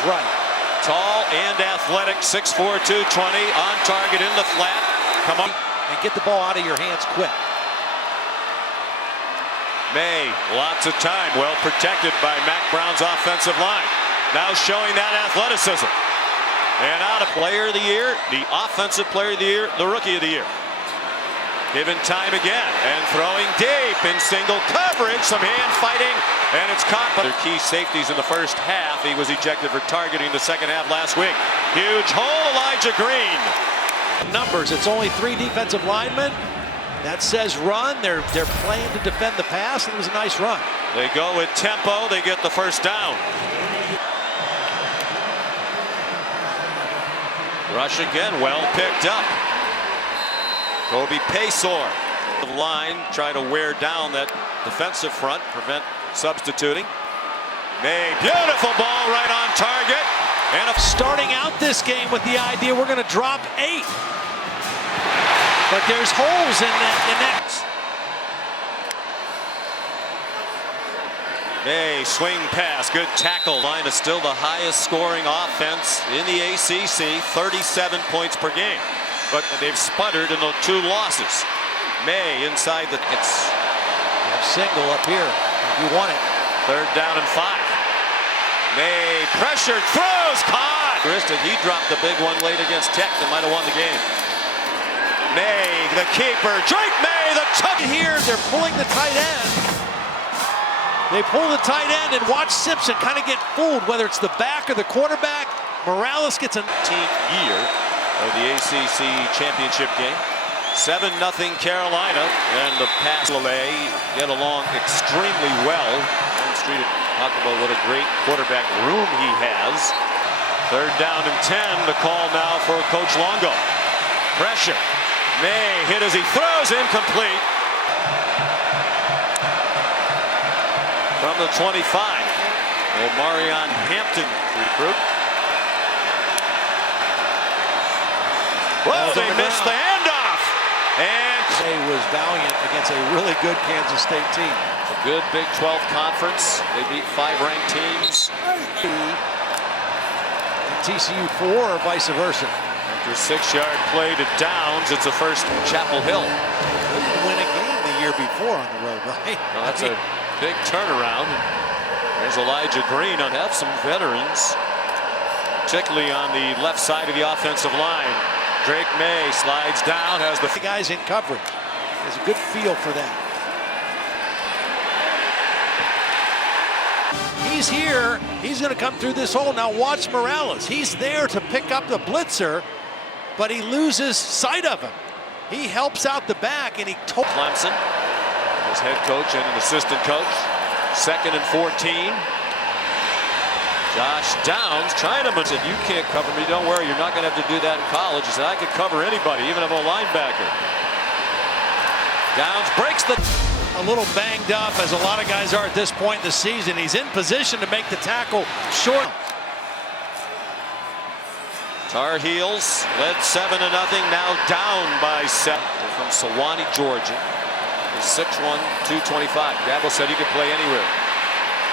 is right. Tall and athletic, 6'4", 220, on target in the flat. Come on. And get the ball out of your hands quick. May, lots of time, well protected by Mack Brown's offensive line. Now showing that athleticism. And out of player of the year, the offensive player of the year, the rookie of the year. Given time again and throwing deep in single coverage, some hand fighting, and it's caught by their key safeties in the first half. He was ejected for targeting the second half last week. Huge hole, Elijah Green. Numbers, it's only 3 defensive linemen. That says run. They're playing to defend the pass, and it was a nice run. They go with tempo. They get the first down. Rush again, well picked up. Kobe Paysour. The line try to wear down that defensive front, prevent substituting. May, beautiful ball right on target. And starting out this game with the idea we're going to drop 8. But there's holes in that. May, swing pass, good tackle. Line is still the highest scoring offense in the ACC, 37 points per game. But they've sputtered in the 2 losses. May inside the hits. Single up here if you want it. 3rd down and 5. May, pressured, throws, caught. He dropped the big one late against Tech that might have won the game. May, the keeper, Drake May, the tuck. Here, they're pulling the tight end. They pull the tight end and watch Simpson kind of get fooled, whether it's the back or the quarterback. Morales gets a 10th year of the ACC championship game. 7-0 Carolina, and the pass get along extremely well. Street talked about what a great quarterback room he has. 3rd down and 10. The call now for Coach Longo. Pressure. May hit as he throws, incomplete. From the 25. Omarion Hampton recruit. Whoa, they missed the handoff. And he was valiant against a really good Kansas State team. A good Big 12 conference. They beat 5 ranked teams. TCU 4 or vice versa. After a 6-yard play to Downs, it's a first Chapel Hill. They didn't win a game the year before on the road, right? Well, that's a big turnaround. There's Elijah Green on have some veterans, particularly on the left side of the offensive line. Drake May slides down, has the guys in coverage. There's a good feel for that. He's here. He's going to come through this hole. Now watch Morales. He's there to pick up the blitzer, but he loses sight of him. He helps out the back, and he told Clemson, his head coach and an assistant coach. 2nd and 14. Josh Downs trying to said, "You can't cover me. Don't worry. You're not going to have to do that in college." He said, "I could cover anybody, even if I'm a linebacker." Downs breaks the. A little banged up, as a lot of guys are at this point in the season. He's in position to make the tackle short. Tar Heels led 7-0, now down by 7. They're from Sewanee, Georgia. He's 6'1", 225. Dabo said he could play anywhere.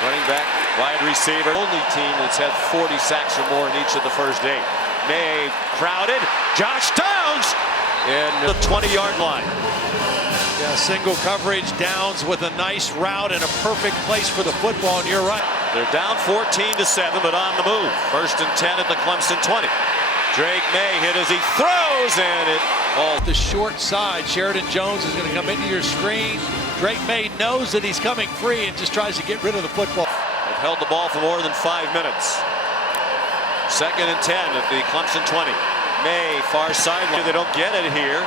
Running back, wide receiver. Only team that's had 40 sacks or more in each of the first 8. May crowded. Josh Downs in the 20-yard line. Yeah, single coverage. Downs with a nice route and a perfect place for the football, and you're right. They're down 14-7, but on the move. 1st and 10 at the Clemson 20. Drake May hit as he throws, and it falls. The short side, Sheridan Jones is going to come into your screen. Drake May knows that he's coming free and just tries to get rid of the football. They've held the ball for more than 5 minutes. 2nd and 10 at the Clemson 20. May, far sideline. They don't get it here.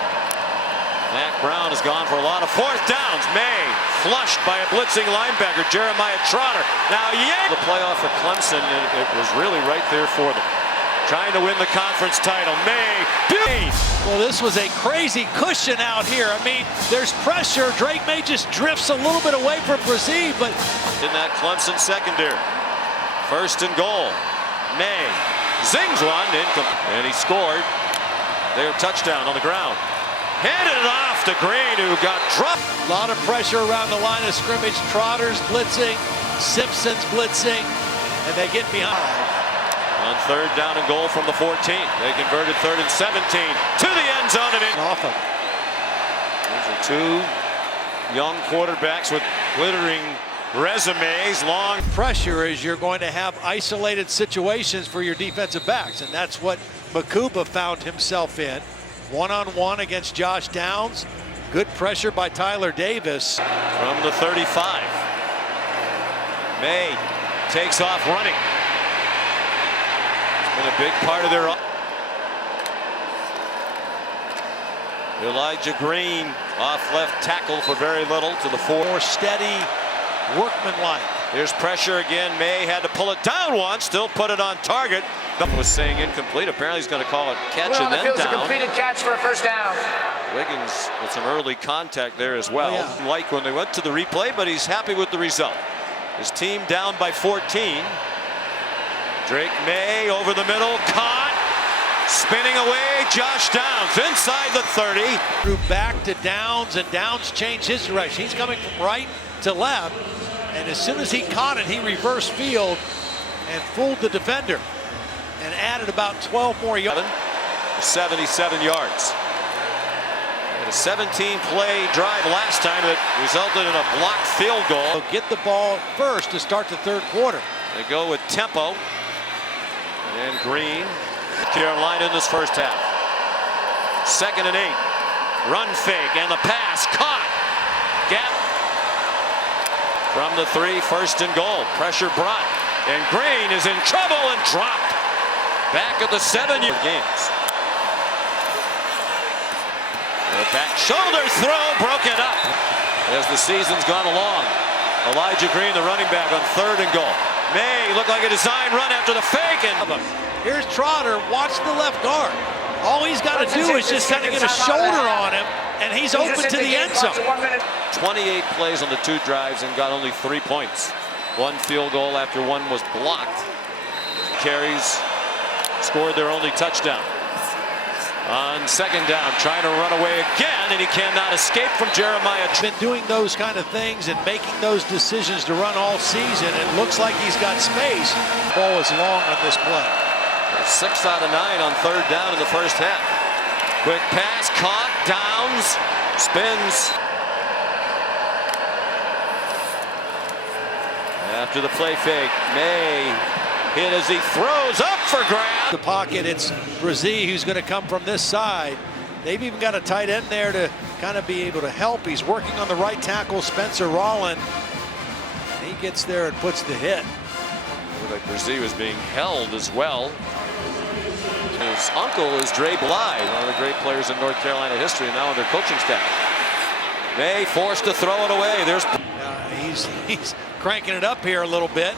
Mack Brown has gone for a lot of 4th downs. May flushed by a blitzing linebacker, Jeremiah Trotter. Now, the playoff for Clemson, it was really right there for them. Trying to win the conference title. May. Well, this was a crazy cushion out here. I mean, there's pressure. Drake May just drifts a little bit away from Brazil, but in that Clemson secondary. 1st and goal. May zings one, and he scored. Their touchdown on the ground. Handed it off to Green, who got dropped. A lot of pressure around the line of scrimmage. Trotter's blitzing, Simpson's blitzing, and they get behind. On third down and goal from the 14. They converted 3rd and 17 to the end zone and in. Off of. These are two young quarterbacks with glittering resumes. Long Pressure is you're going to have isolated situations for your defensive backs, and that's what Mukuba found himself in. One-on-one against Josh Downs. Good pressure by Tyler Davis. from the 35. May takes off running. It's been a big part of their. Elijah Green off left tackle for very little to the 4. More steady, workmanlike. There's pressure again. May had to pull it down once, still put it on target. Was saying incomplete. Apparently he's going to call it catch and then down. A completed catch for a first down. Wiggins with some early contact there as well. Oh, yeah. Like when they went to the replay, but he's happy with the result. His team down by 14. Drake May over the middle, caught, spinning away. Josh Downs inside the 30. Threw back to Downs, and Downs changed his direction. He's coming from right to left, and as soon as he caught it, he reversed field and fooled the defender and added about 12 more yards. 77 yards. And a 17-play drive last time that resulted in a blocked field goal. So get the ball first to start the third quarter. They go with tempo. And Green. Carolina in this first half. 2nd and 8. Run fake and the pass caught. Gap from the 3. 1st and goal. Pressure brought. And Green is in trouble and dropped. Back at the 7-yard games. The back shoulder throw broken up as the season's gone along. Elijah Green, the running back, on 3rd and goal. May look like a design run after the fake. And here's Trotter. Watch the left guard. All he's got to do is just kind of get a shoulder on him, and he's open to the end zone. 28 plays on the 2 drives and got only 3 points. 1 field goal after 1 was blocked. Carries. Scored their only touchdown. On 2nd down, trying to run away again, and he cannot escape from Jeremiah. Been doing those kind of things and making those decisions to run all season. It looks like he's got space. The ball is long on this play. 6 out of 9 on 3rd down in the first half. Quick pass, caught, Downs, spins. After the play fake, May hit as he throws up for grabs. The pocket, it's Brazee who's going to come from this side. They've even got a tight end there to kind of be able to help. He's working on the right tackle, Spencer Rolland. He gets there and puts the hit. Looked like Brazee was being held as well. His uncle is Dre Bly, one of the great players in North Carolina history, and now on their coaching staff. May forced to throw it away. There's he's cranking it up here a little bit.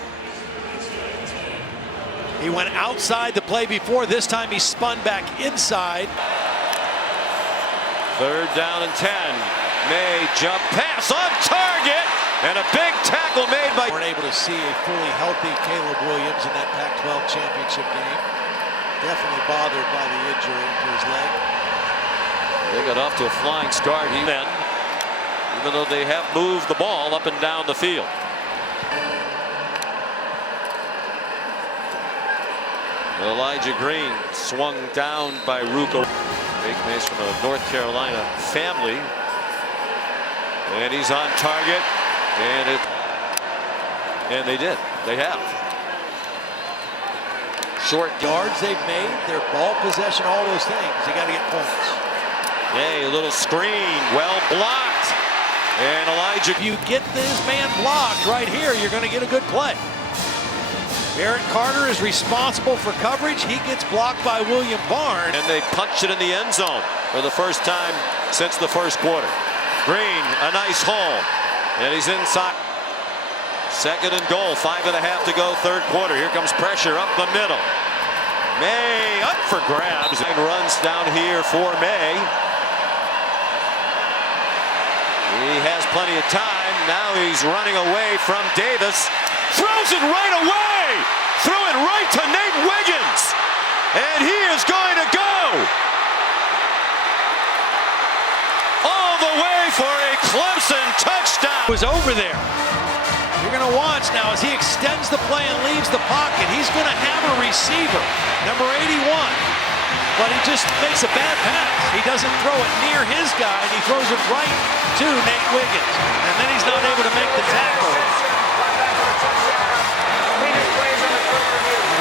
He went outside the play before. This time he spun back inside. 3rd down and 10. May jump pass on target, and a big tackle made by. Weren't able to see a fully healthy Caleb Williams in that Pac-12 championship game. Definitely bothered by the injury to his leg. They got off to a flying start even though they have moved the ball up and down the field. Elijah Green swung down by Ruka. Jake Mays from a North Carolina family. And he's on target. And they did. They have. Short yards they've made, their ball possession, all those things. They got to get points. Hey, a little screen. Well blocked. And Elijah. If you get this man blocked right here, you're going to get a good play. Barrett Carter is responsible for coverage. He gets blocked by William Barnes. And they punch it in the end zone for the first time since the first quarter. Green, a nice hole. And he's inside. 2nd and goal, 5.5 to go, 3rd quarter. Here comes pressure up the middle. May up for grabs and runs down here for May. He has plenty of time. Now he's running away from Davis. Throws it right away. Threw it right to Nate Wiggins. And he is going to go all the way for a Clemson touchdown. Was over there. You're going going to watch now as he extends the play and leaves the pocket. He's going to have a receiver, number 81. But he just makes a bad pass. He doesn't throw it near his guy, and he throws it right to Nate Wiggins. And then he's not able to make the tackle.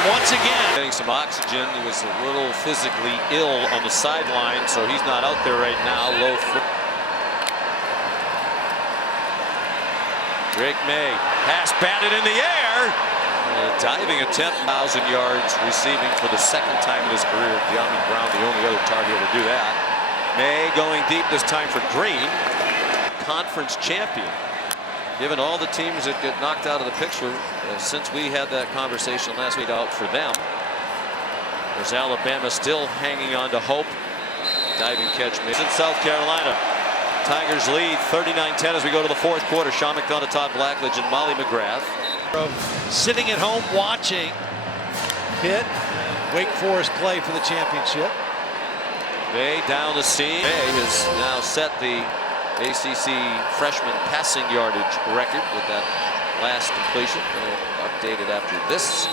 And once again, getting some oxygen. He was a little physically ill on the sideline, so he's not out there right now. Low throw. Drake May, pass batted in the air. A diving attempt, 1,000 yards receiving for the second time in his career. Dyami Brown, the only other target to do that. May going deep this time for Green. Conference champion. Given all the teams that get knocked out of the picture since we had that conversation last week out for them. There's Alabama still hanging on to hope. Diving catch in South Carolina. Tigers lead 39-10 as we go to the fourth quarter. Sean McDonough, Todd Blackledge, and Molly McGrath. Sitting at home watching Pitt and Wake Forest play for the championship. May down the seam. May has now set the ACC freshman passing yardage record with that last completion. Updated after this.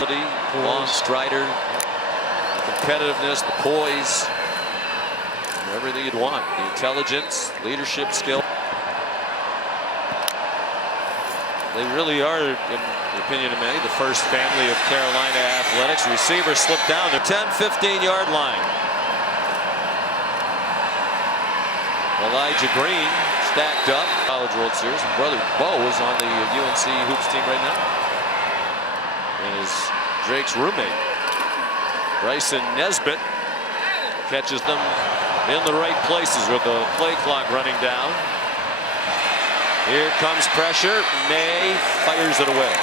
The long strider, the competitiveness, the poise, everything you'd want. The intelligence, leadership skill. They really are, in the opinion of many, the first family of Carolina athletics. Receivers slipped down to 10-15-yard line. Elijah Green stacked up. College World Series. Brother Bo is on the UNC Hoops team right now. And is Drake's roommate. Bryson Nesbitt catches them in the right places with the play clock running down. Here comes pressure. May fires it away.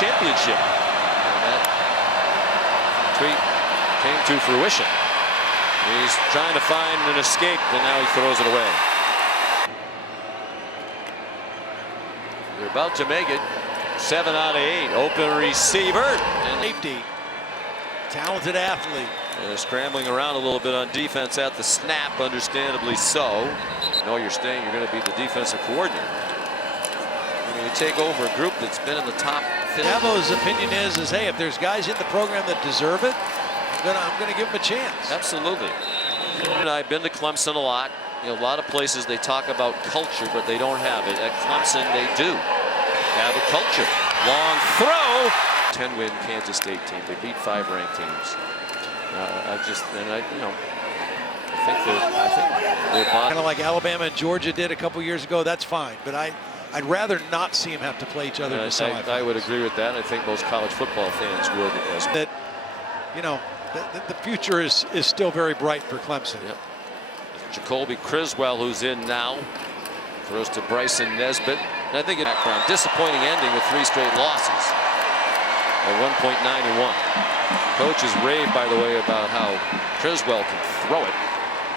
Championship. And that tweet came to fruition. He's trying to find an escape, and now he throws it away. They're about to make it. 7 out of 8. Open receiver. And Safety. Talented athlete. And they're scrambling around a little bit on defense at the snap, understandably so. You know you're staying, you're going to be the defensive coordinator. You take over a group that's been in the top 50. Davo's opinion is hey, if there's guys in the program that deserve it, I'm gonna give them a chance. Absolutely. And I've been to Clemson a lot. You know, a lot of places they talk about culture, but they don't have it. At Clemson, they do have a culture. Long throw. 10-win Kansas State team. They beat 5 ranked teams. I think they're kind of like Alabama and Georgia did a couple years ago. That's fine, but I'd rather not see them have to play each other. I would agree with that. I think most college football fans would as well. That, you know, the future is still very bright for Clemson. Yep. Jacoby Criswell, who's in now, throws to Bryson Nesbitt. And I think in background, disappointing ending with 3 straight losses. At 1.91. Coaches rave, by the way, about how Criswell can throw it.